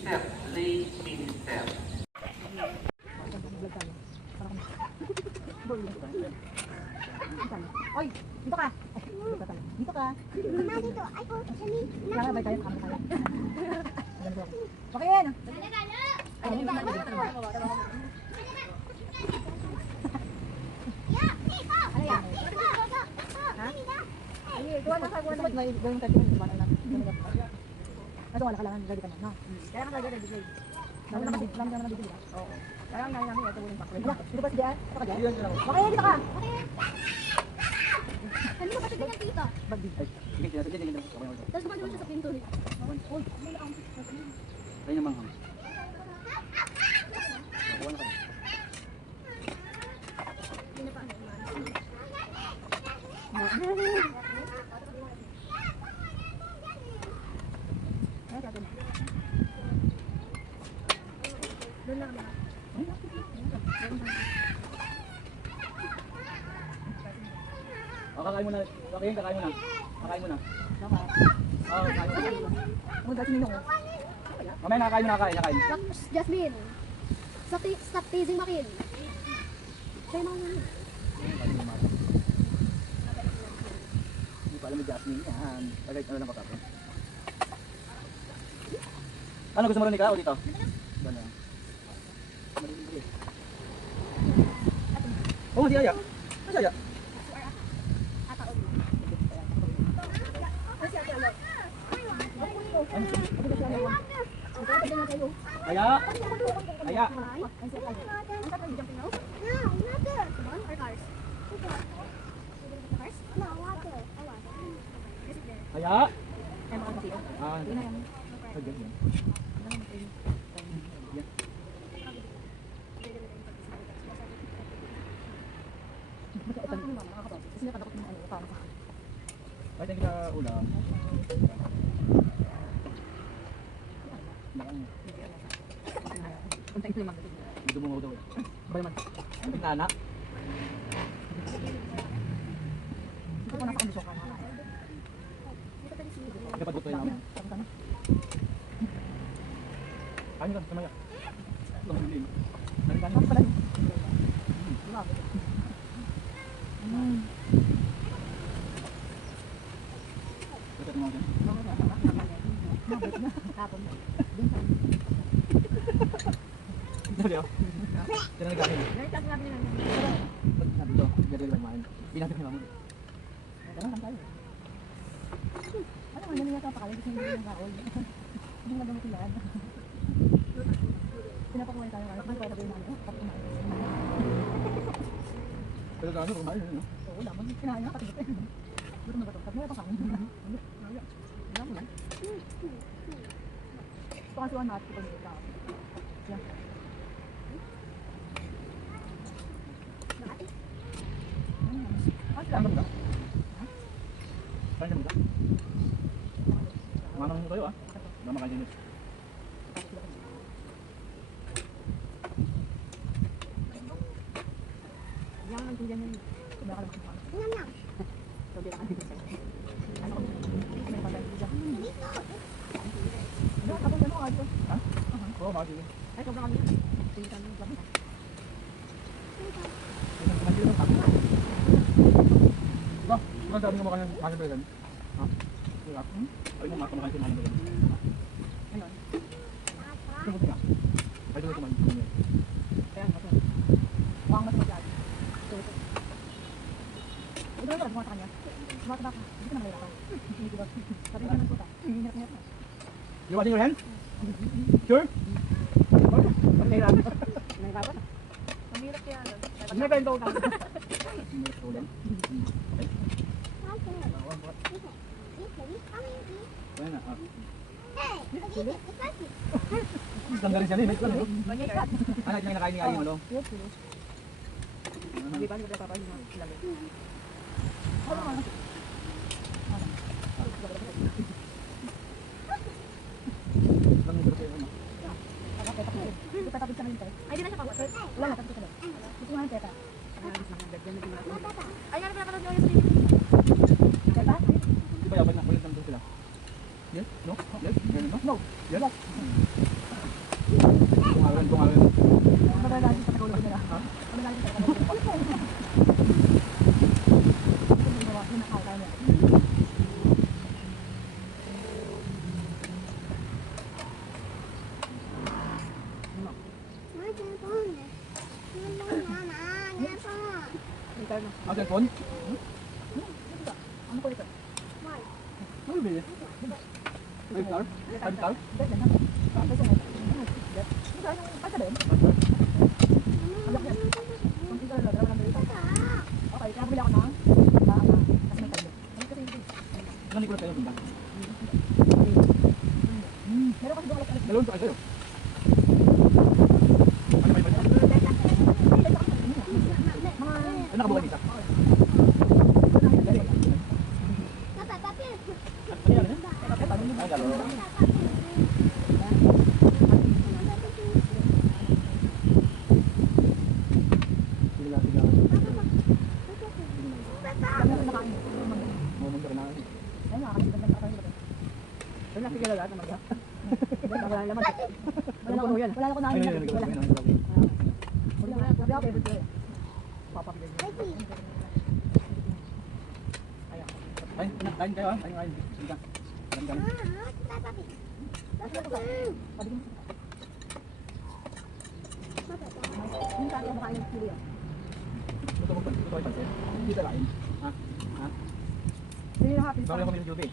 step, lay mini step. Oy, dito ka. Dito ka. Mama, dito. Ay, oh, kami. Kaya ba tayo kami tayo? Okay yan. Ay, dito ka. Ano yan? Ha? Ay, kuha na ka, kuha na. May gawin ka din, kuha na. Ano wala ka lang, ready ka na, no? Kaya ka ready, ready. Lalo naman dito. Oo. Kaya ang namin ito uling pakulit. Dito ba si Dian? Ito ka Dian? Okay, dito ka. Ano ba kasi ganyan dito? Bag dito. Tapos naman siya sa pinto. Uy, Ay naman kami. Nakuha na kami. Hindi na pa ano. Doon na kami. Kakain mo na. Kakain mo na. Kakain mo na. Oo, kakain mo na. Ang dati ninyo. Mamaya nakakain mo na, kakain. Jasmine. Stop teasing Makin. Sa'yo naman yun. Hindi pa alam ni Jasmine yan. Tagay ano lang kapatid. Ano gusto mo rin ikaw o dito? Doon na. Oh, di aya. Ano aya? Aya. Aya. Aya. Ah, agad yan. Ay, thank you sa ulam. Dito mo daw. Bay man. Ang anak. Dito ko nasa kondisyon ka. Dapat buto yun. Kain ka, samaya. Kain. Ano pala yun? Ito mo dyan. Kapon. Dali oh. Sino nagkain? Ganito ang sinabi nila. Ba't sabi ito? Gari lang main. Pinatid ko naman. Ganun lang tayo. Ano nga nila sa pakain kasi hindi yung kaon. Hindi na gamit yan. Pinapakuha tayo nga. Ano para gawin namin? Kapag kumain. Pero ano, kumain yun, no? Oo, daman. Kinain na kapag ito. Dito na ba ito? Kapag may pang kain. Wala mo yan. Ito kasi ang natin kapag ito. Yan. Saan ka? Saan ka? Manang mo kayo ah. Mama kayo din. Yan ang tuyan yun. Kumaka lang kumaka. So, di lang dito sa'yo. Ano ko? May patay dito. Ano? Tapos ano ka dito? Ha? Oo, bakit yun? Ay, sobrang kami. Tingin kami. Lapit na. Nandito ng tabi. Diba? Diba sabi nga mo kanyang masang pilihan? Ha? Diba? Ay mo makakamakain siya masang pilihan. Ayun. Sumuti ka. Ay doon kumain. Kaya nga. Mukhang mas masyado. Ito na lang sa kanya. Sumataba ka. Hindi ka na malala ka. Sabi ka naman po ka. Hinap-hinap na. You washing your hands? Sure? Okay lang. Nangyayabat na. Mahirap kaya ano. May bento na. Kaya na. Tanggalin siya limit lang. Anak niya nakain ni Ayong ano? Yes, yes. Hindi pa nila papahin na lalo. Ano ka? Kami dito kayo. Hindi pa tapos sa mga Ay, di na siya pag-water. wala na tapos ka na. Gusto nga ng teta. Ay, nga na pinapanood nyo yung streaming. Teta? Di ba yapat na kulit lang doon sila? Yes? No? Yes? Ganun no? No. Yes? Yes. Ang cellphone? Ano ko ito? Ano bili? Five star? Five star? Okay, kaya bumili ako ng kasi may talbot. Ilang Nicolas kayo punta? Meron kasi doon alas Dalawang sa kayo. Ano nakabukan dito? Ay, dalawa. Sila. Moment ka na. ayun nga, kasi ganda ng kakain ko. Ay, nakikita lahat ng mga. Wala naman. Wala ko yan. Wala ko na. Ay, Wala. ay, Wala favorite ko eh. Papapigay niya. ay, kain kayo ha? Kain. Sige. Kain. Yung tayo makain ng chili. Gusto mo pansin? Hindi talain. Ha? Ha? Hindi na happy. Bawal ako ng Juve.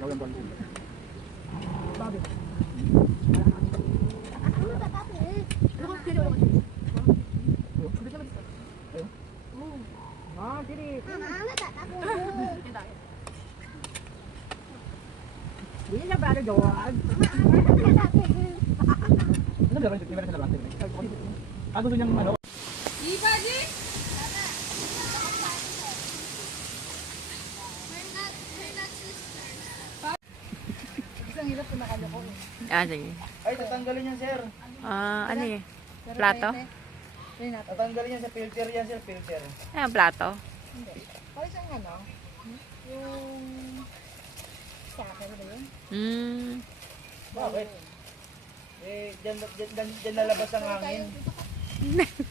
Bawal ang pansin. Bobby. Ah, chili. Hindi na brother George. Ano ba? Hindi ba sa labas? Gusto niyang ano? Isang hirap na nakaloko eh. Ah, sige. Ay, tatanggalin yan, sir. Ano eh? Plato? Tatanggalin yan sa filter yan, sir. Filter. Ano plato? Pwede siyang ano? Yung... Saka ba yun? Bakit? Eh, dyan nalabas ang hangin.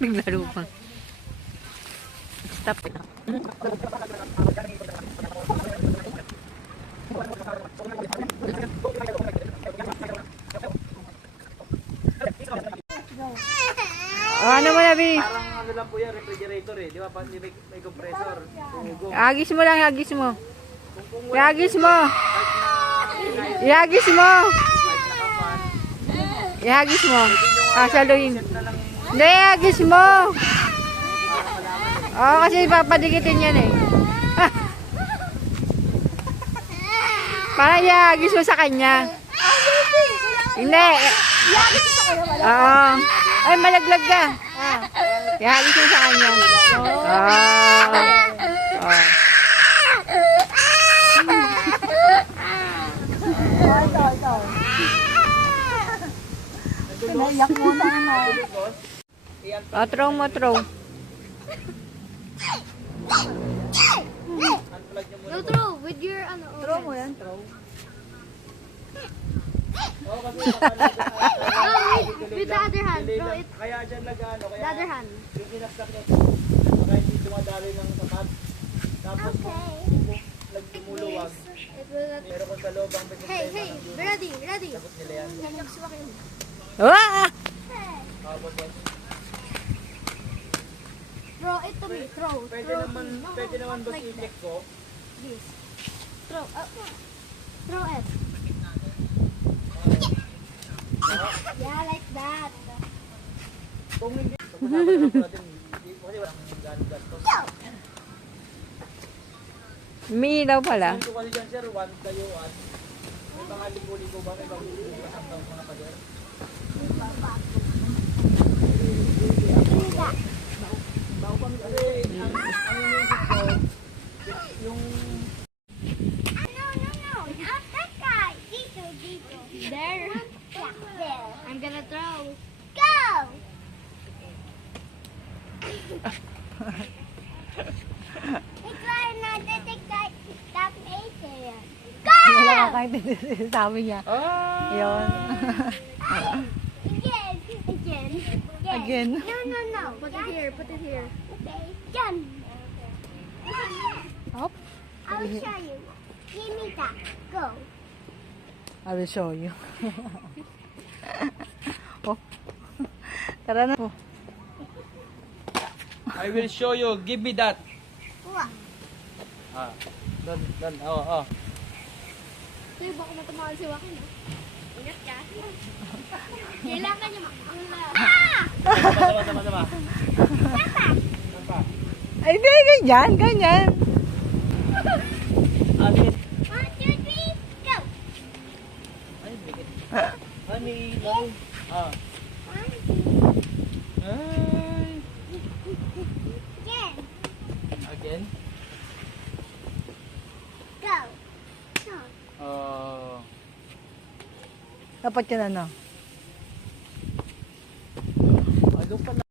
Naglarupang. Stop. Ano mo na, Bi? Parang ano lang po yan, refrigerator eh. Di ba? May compressor. Tumugo. Agis mo lang, agis mo. Iagis mo. Iagis mo. Iagis mo. Kasaluhin. Hindi, iagis mo. Oo, kasi papadikitin yan eh. Parang iagis mo sa kanya. Hindi. Oo. Ay, malaglag ka. Iagis mo sa kanya. Oo. Ito. Naiyak mo sa ano. Throw mo, throw. No, throw with your ano. Throw mo yan, throw. With the other hand. Throw it. Kaya dyan nag-ano, The kaya other hand. yung sinaksak niya baka hindi dumadali ng sapat. Tapos kung nagtumuluwag, It will not. pero kung sa loob ang Hey, hey, ready. tapos nila yan. Ah! Tapos yan. Throw it to me. Throw. Pwede naman ba Like i-check ko? this. Throw. Throw it. Yeah, like that. Kung hindi, pag-usapan naman natin, kasi walang ganong gastos. May ilaw pala. Kung kasi dyan, sir, once kayo at may mga ligo-ligo ba? May mga ligo ang taong mga pader? Kasi ang inisip ko, yung There. I'm gonna throw. Wala kakaintindi sabi niya. Yun. Again. No. Put it here. Okay, done. Hop. I'll show you. Give me that. Go. I will show you. Oh. Tara na. I will show you. Give me that. What? Ah. Doon. Oh. Sa'yo, baka matamaan si Joaquin, ah. Ingat ka. Kailangan niya makakula. Sama. Ay, hindi, ganyan. Amin. 1, 2, 3, go! Ay, bigit. Honey. Ah. 1, 2, Ay. again. Again. Go. Oh. Dapat yun ano. Ano pa